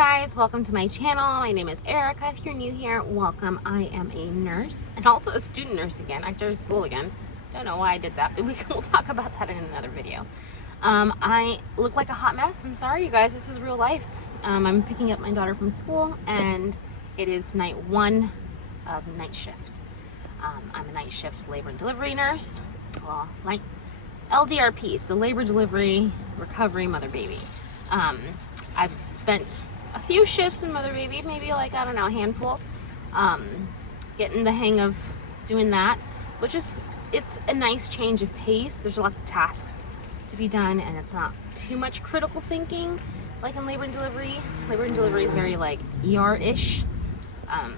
guys, welcome to my channel. My name is Erica. If you're new here, welcome. I am a nurse and also a student nurse again. I started school again. Don't know why I did that, but we'll talk about that in another video. I look like a hot mess. I'm sorry, you guys. This is real life. I'm picking up my daughter from school, and it is night 1 of night shift. I'm a night shift labor and delivery nurse. Well, like LDRP, so labor, delivery, recovery, mother, baby. I've spent a few shifts in mother baby, maybe like, I don't know, a handful, getting the hang of doing that, which is, it's a nice change of pace. There's lots of tasks to be done, and it's not too much critical thinking like in labor and delivery. Labor and delivery is very like ER-ish.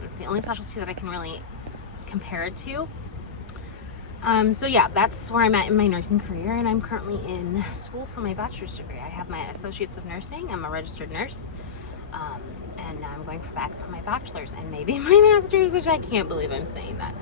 It's the only specialty that I can really compare it to. So yeah, that's where I'm at in my nursing career, and I'm currently in school for my bachelor's degree. I have my associates of nursing. I'm a registered nurse, and now I'm going back for my bachelor's and maybe my master's, which I can't believe I'm saying that.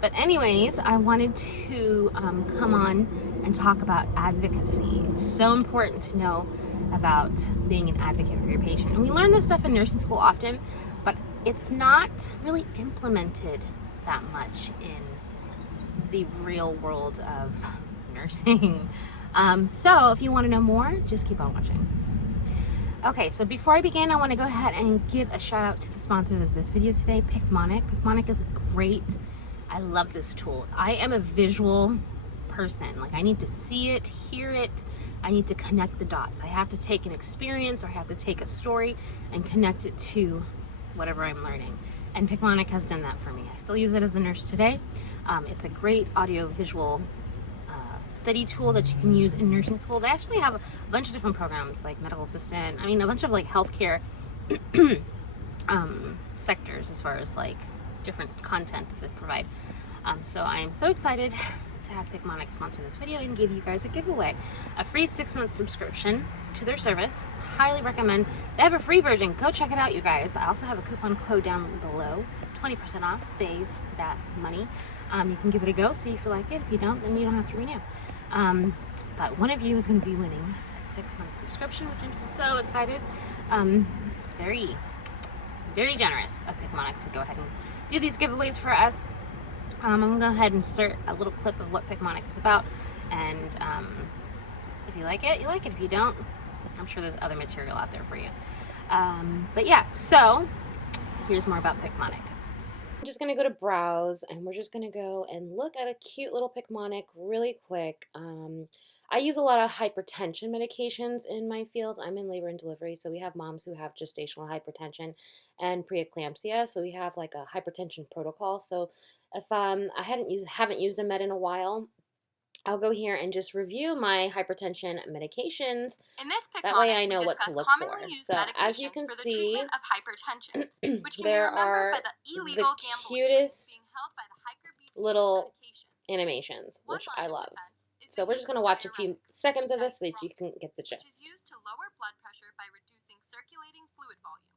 But anyways, I wanted to come on and talk about advocacy. It's so important to know about being an advocate for your patient. And we learn this stuff in nursing school often, but it's not really implemented that much in the real world of nursing. So if you want to know more, just keep on watching. Okay, so before I begin, I want to go ahead and give a shout out to the sponsors of this video today, PICMONIC. PICMONIC is great. I love this tool. I am a visual person. Like, I need to see it, hear it. I need to connect the dots. I have to take an experience, or I have to take a story and connect it to whatever I'm learning. And PICMONIC has done that for me. I still use it as a nurse today. It's a great audio-visual study tool that you can use in nursing school. They actually have a bunch of different programs, like medical assistant. I mean, a bunch of like healthcare sectors as far as like different content that they provide. So I am so excited to have PICMONIC sponsor this video and give you guys a giveaway. A free 6-month subscription to their service. Highly recommend. They have a free version. Go check it out, you guys. I also have a coupon code down below. 20% off. Save that money. You can give it a go, see if you like it. If you don't, then you don't have to renew. But one of you is going to be winning a 6-month subscription, which I'm so excited. It's very, very generous of PICMONIC to go ahead and do these giveaways for us. I'm going to go ahead and insert a little clip of what PICMONIC is about, and if you like it, you like it. If you don't, I'm sure there's other material out there for you. But yeah, so here's more about PICMONIC. I'm just going to go to browse, and we're just going to go and look at a cute little PICMONIC really quick. I use a lot of hypertension medications in my field. I'm in labor and delivery, so we have moms who have gestational hypertension and preeclampsia, so we have like a hypertension protocol. So if I haven't used a med in a while, I'll go here and just review my hypertension medications. In this That way PICMONIC, I know we what to discuss look commonly for. used So as you medications can for the see, treatment of hypertension, which can be there remembered are by the illegal the gambling cutest being held by the hyper-BP little medications. animations, One which I line of love. defense is So the we're use just going of to watch a few diuretics, seconds of this so that you disulfiram, can get the which is gist. used to lower blood pressure by reducing circulating fluid volume.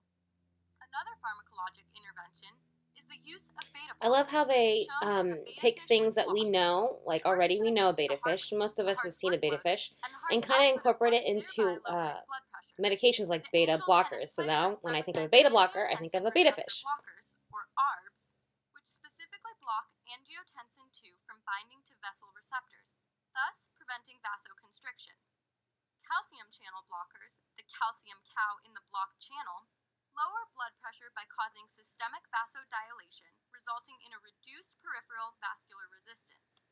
Another pharmacologic intervention is the use of beta blockers. I love how they shown as the beta take fish things lip that we gloss, know, like which works already to we know a reduce the beta heart fish. rate, Most of the us have heart's seen a beta workload, fish, and the and heart's kind of output of incorporate blood, it into thereby lowering blood pressure. medications like The beta angel blockers. tennis So flavor now when I think of a represents beta blocker, I think of angiotensin a beta receptor fish. blockers, or ARBs, which specifically block angiotensin II from binding to vessel receptors, thus preventing vasoconstriction. Calcium channel blockers, the calcium cow in the blocked channel, lower blood pressure by causing systemic vasodilation, resulting in a reduced peripheral vascular resistance.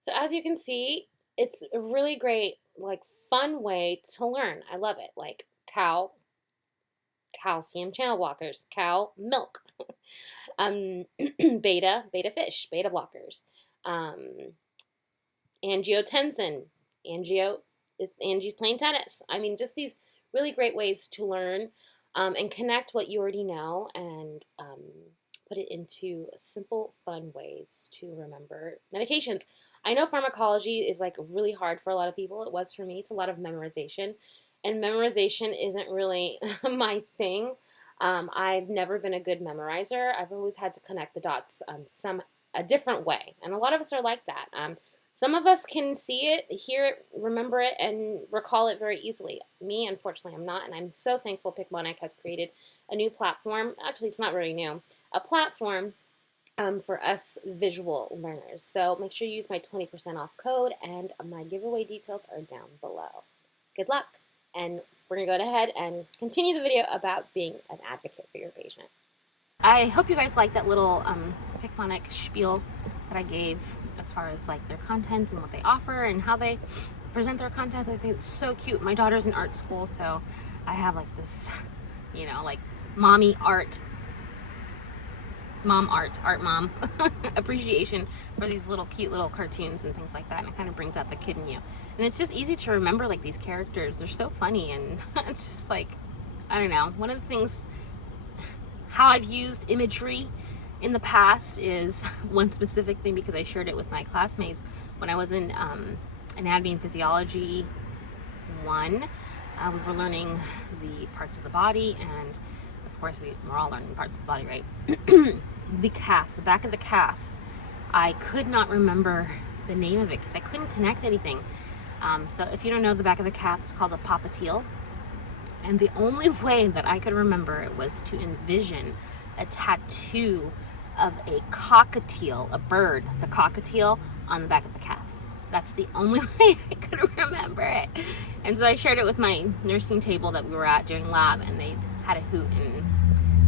So as you can see, it's a really great, like, fun way to learn. I love it. Like cow, calcium channel blockers, cow milk, beta fish, beta blockers, angiotensin, Angie's playing tennis. I mean, just these really great ways to learn and connect what you already know, and put it into simple, fun ways to remember medications. I know pharmacology is like really hard for a lot of people. It was for me. It's a lot of memorization, and memorization isn't really my thing. I've never been a good memorizer. I've always had to connect the dots a different way, and a lot of us are like that. Some of us can see it, hear it, remember it, and recall it very easily. Me, unfortunately, I'm not, and I'm so thankful PICMONIC has created a new platform. Actually, it's not very new. A platform for us visual learners. So make sure you use my 20% off code, and my giveaway details are down below. Good luck, and we're going to go ahead and continue the video about being an advocate for your patient. I hope you guys like that little PICMONIC spiel that I gave as far as like their content and what they offer and how they present their content. I think it's so cute. My daughter's in art school, so I have like this, you know, like mommy art, art mom appreciation for these little cute little cartoons and things like that, and it kind of brings out the kid in you. And it's just easy to remember like these characters. They're so funny, and it's just like, I don't know, one of the things how I've used imagery in the past is one specific thing, because I shared it with my classmates when I was in anatomy and physiology 1. We were learning the parts of the body, and of course we're all learning parts of the body, right? The calf, the back of the calf, I could not remember the name of it because I couldn't connect anything. So if you don't know, the back of the calf is called a popliteal. And the only way that I could remember it was to envision a tattoo of a cockatiel, a bird, the cockatiel, on the back of the calf. That's the only way I could remember it. And so I shared it with my nursing table that we were at during lab, and they had a hoot, and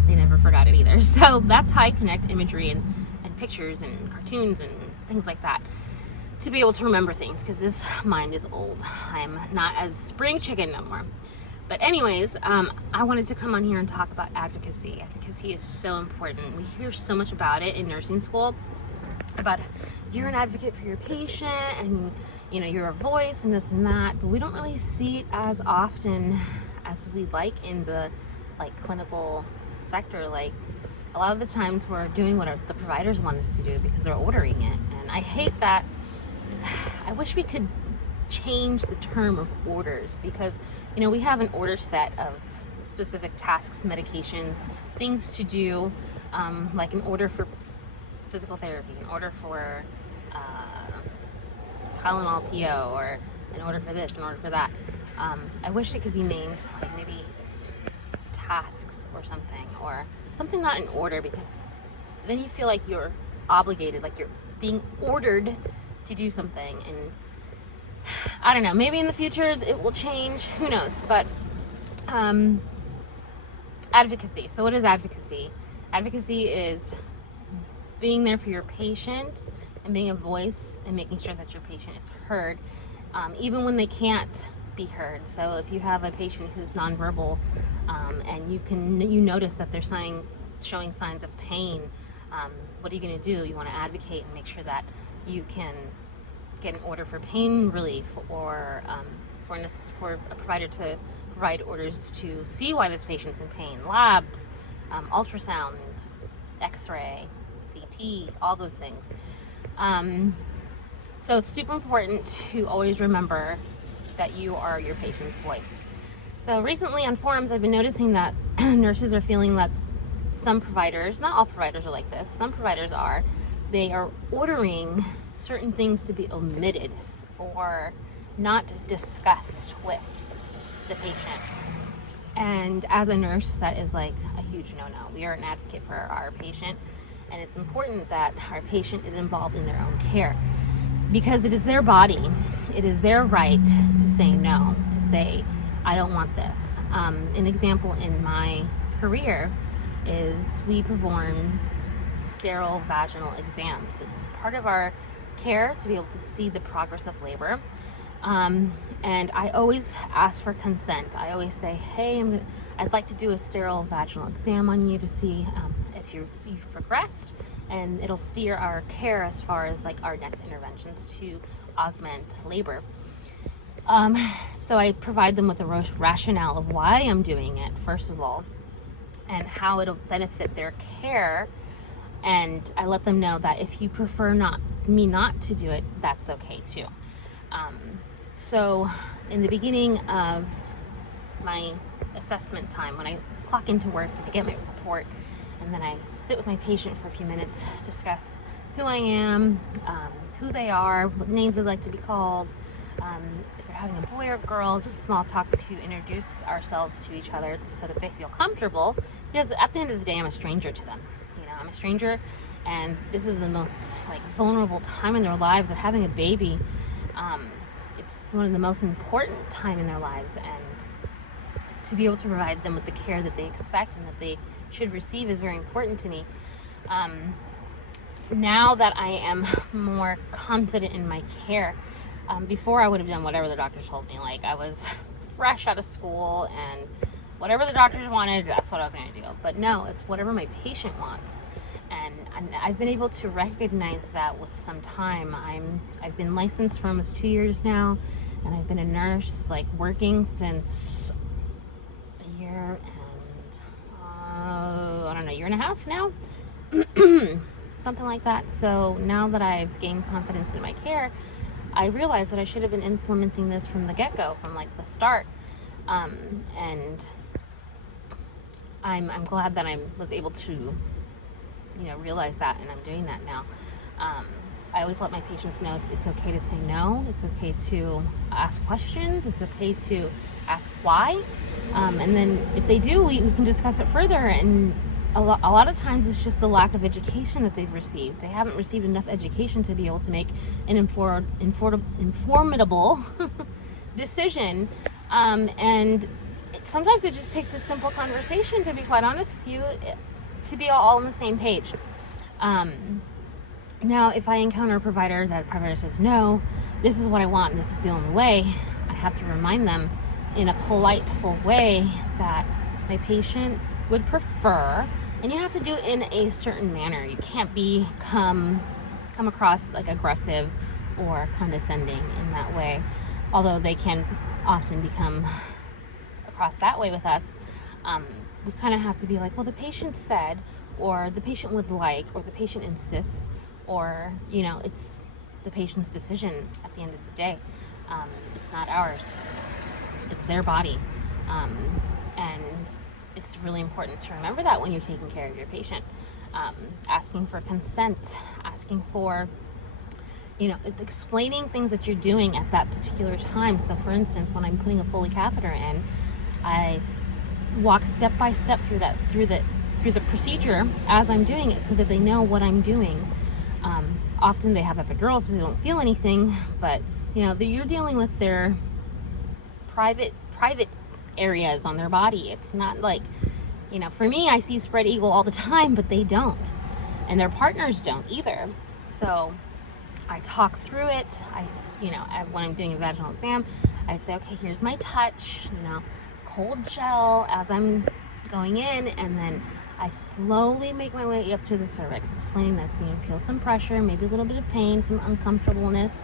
they never forgot it either. So that's how I connect imagery and pictures and cartoons and things like that to be able to remember things, because this mind is old. I'm not as spring chicken no more. But anyways, I wanted to come on here and talk about advocacy. Advocacy is so important. We hear so much about it in nursing school, about you're an advocate for your patient, and you know, you're a voice and this and that, but we don't really see it as often as we'd like in the like clinical sector. Like a lot of the times we're doing what the providers want us to do because they're ordering it, and I hate that. I wish we could change the term of orders, because you know, we have an order set of specific tasks, medications, things to do, like an order for physical therapy, an order for Tylenol PO, or an order for this, an order for that. I wish it could be named like maybe tasks or something not in order, because then you feel like you're obligated, like you're being ordered to do something. And I don't know, maybe in the future it will change, who knows. But advocacy. So what is advocacy? Advocacy is being there for your patient and being a voice and making sure that your patient is heard, even when they can't be heard. So if you have a patient who's nonverbal, and you notice that they're showing signs of pain, what are you going to do? You want to advocate and make sure that you can get an order for pain relief, or for a provider to provide orders to see why this patient's in pain, labs, ultrasound, x-ray, CT, all those things. So it's super important to always remember that you are your patient's voice. So recently on forums, I've been noticing that nurses are feeling that some providers, not all providers are like this, some providers are, they are ordering certain things to be omitted or not discussed with the patient. And as a nurse, that is like a huge no-no. We are an advocate for our patient, and it's important that our patient is involved in their own care, because it is their body. It is their right to say no, to say, I don't want this. An example in my career is we perform sterile vaginal exams. It's part of our care to be able to see the progress of labor. And I always ask for consent. I always say, hey, I'd like to do a sterile vaginal exam on you to see if you've progressed, and it'll steer our care as far as like our next interventions to augment labor. So I provide them with a rationale of why I'm doing it, first of all, and how it'll benefit their care. And I let them know that if you prefer me not to do it, that's okay too. So in the beginning of my assessment time, when I clock into work and I get my report, and then I sit with my patient for a few minutes, discuss who I am, who they are, what names they'd like to be called, if they're having a boy or girl, just small talk to introduce ourselves to each other so that they feel comfortable, because at the end of the day, I'm a stranger to them. I'm a stranger, and this is the most vulnerable time in their lives. They're having a baby. It's one of the most important time in their lives, and to be able to provide them with the care that they expect and that they should receive is very important to me. Now that I am more confident in my care, before I would have done whatever the doctors told me. I was fresh out of school, and whatever the doctors wanted, that's what I was going to do. But no, it's whatever my patient wants. And I've been able to recognize that with some time. I've been licensed for almost 2 years now, and I've been a nurse working since a year and I don't know, year and a half now. Something like that. So now that I've gained confidence in my care, I realized that I should have been implementing this from the get-go, from the start. And I'm glad that I was able to realize that, and I'm doing that now. I always let my patients know it's okay to say no. It's okay to ask questions. It's okay to ask why. And then if they do, we can discuss it further. And a lot of times it's just the lack of education that they've received. They haven't received enough education to be able to make an informative decision. And sometimes it just takes a simple conversation, to be quite honest with you, to be all on the same page. Now, if I encounter a provider, that provider says, no, this is what I want, and this is the only way, I have to remind them in a politeful way that my patient would prefer, and you have to do it in a certain manner. You can't come across aggressive or condescending in that way, although they can often become across that way with us. We kind of have to be well, the patient said, or the patient would like, or the patient insists, or it's the patient's decision at the end of the day. It's not ours. It's their body. And it's really important to remember that when you're taking care of your patient. Asking for consent, asking for, explaining things that you're doing at that particular time. So for instance, when I'm putting a Foley catheter in, I walk step by step through the procedure as I'm doing it, so that they know what I'm doing. Often they have epidural, so they don't feel anything, but you're dealing with their private areas on their body. It's not for me, I see spread eagle all the time, but they don't, and their partners don't either. So I talk through it. When I'm doing a vaginal exam, I say, okay, here's my touch, cold gel as I'm going in, and then I slowly make my way up to the cervix, explaining this. Feel some pressure, maybe a little bit of pain, some uncomfortableness,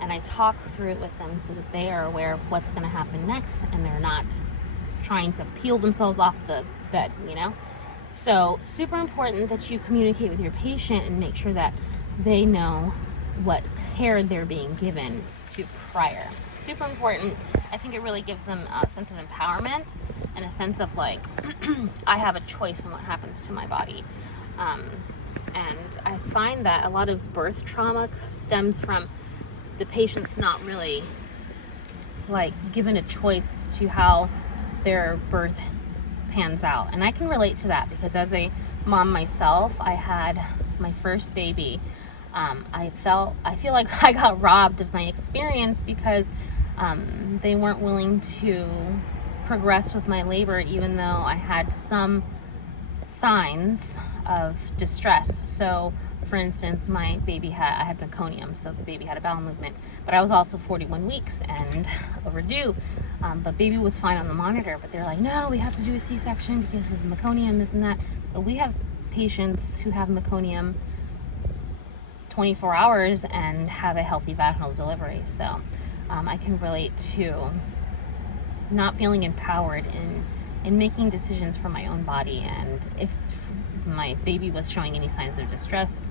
and I talk through it with them so that they are aware of what's going to happen next, and they're not trying to peel themselves off the bed. So super important that you communicate with your patient and make sure that they know what care they're being given to prior. Super important. I think it really gives them a sense of empowerment and a sense of I have a choice in what happens to my body. And I find that a lot of birth trauma stems from the patients not really given a choice to how their birth pans out. And I can relate to that because as a mom myself, I had my first baby. I feel like I got robbed of my experience because they weren't willing to progress with my labor, even though I had some signs of distress. So for instance, I had meconium, so the baby had a bowel movement, but I was also 41 weeks and overdue. But baby was fine on the monitor, but they're like, no, we have to do a C-section because of the meconium, this and that. But we have patients who have meconium 24 hours and have a healthy vaginal delivery. So I can relate to not feeling empowered in making decisions for my own body. And if my baby was showing any signs of distress,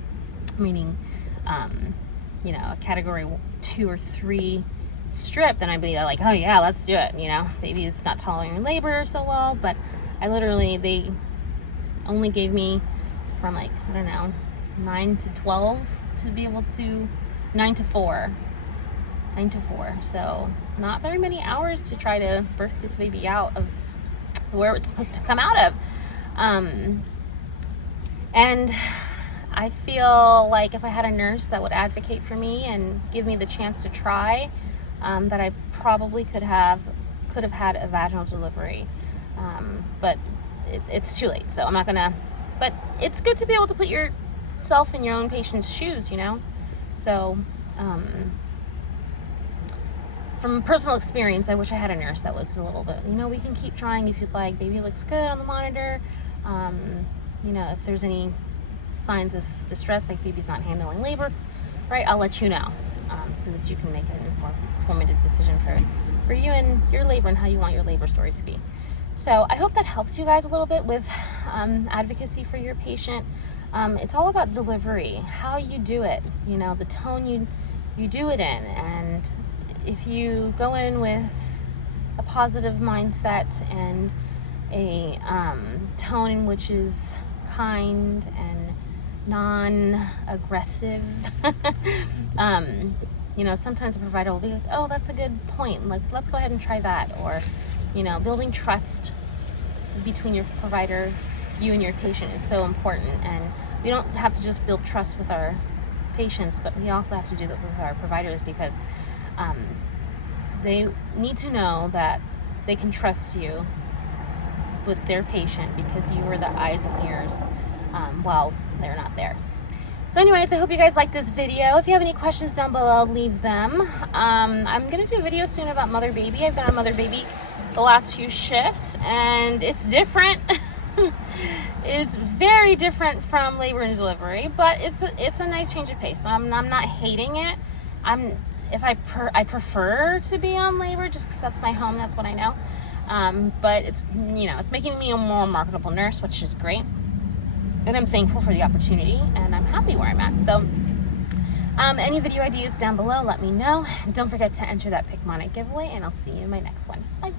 meaning a category 2 or 3 strip, then I'd be like, oh yeah, let's do it. Baby's not tolerating labor so well. But they only gave me from 9 to 12 to be able to 9 to 4. 9 to 4. So not very many hours to try to birth this baby out of where it's supposed to come out of. And I feel like if I had a nurse that would advocate for me and give me the chance to try, that I probably could have had a vaginal delivery. But it's too late, so I'm not gonna. But it's good to be able to put yourself in your own patient's shoes, you know. So from personal experience, I wish I had a nurse that was a little bit, you know, we can keep trying if you'd like. Baby looks good on the monitor. You know, if there's any signs of distress, like baby's not handling labor right, I'll let you know, so that you can make an informative decision for you and your labor and how you want your labor story to be. So I hope that helps you guys a little bit with advocacy for your patient. It's all about delivery, how you do it, you know, the tone you do it in. And if you go in with a positive mindset and a tone in which is kind and non-aggressive, you know, sometimes a provider will be like, oh, that's a good point, like, let's go ahead and try that. Or, you know, building trust between your provider, you and your patient is so important. And we don't have to just build trust with our patients, but we also have to do that with our providers, because they need to know that they can trust you with their patient, because you are the eyes and ears while they're not there. So anyways, I hope you guys like this video. If you have any questions down below, leave them. I'm going to do a video soon about mother baby. I've been on mother baby the last few shifts, and it's different. It's very different from labor and delivery, but it's a nice change of pace. So I'm not hating it. I prefer to be on labor just because that's my home, that's what I know. But it's, you know, it's making me a more marketable nurse, which is great. And I'm thankful for the opportunity, and I'm happy where I'm at. So any video ideas down below, let me know. Don't forget to enter that PICMONIC giveaway, and I'll see you in my next one. Bye.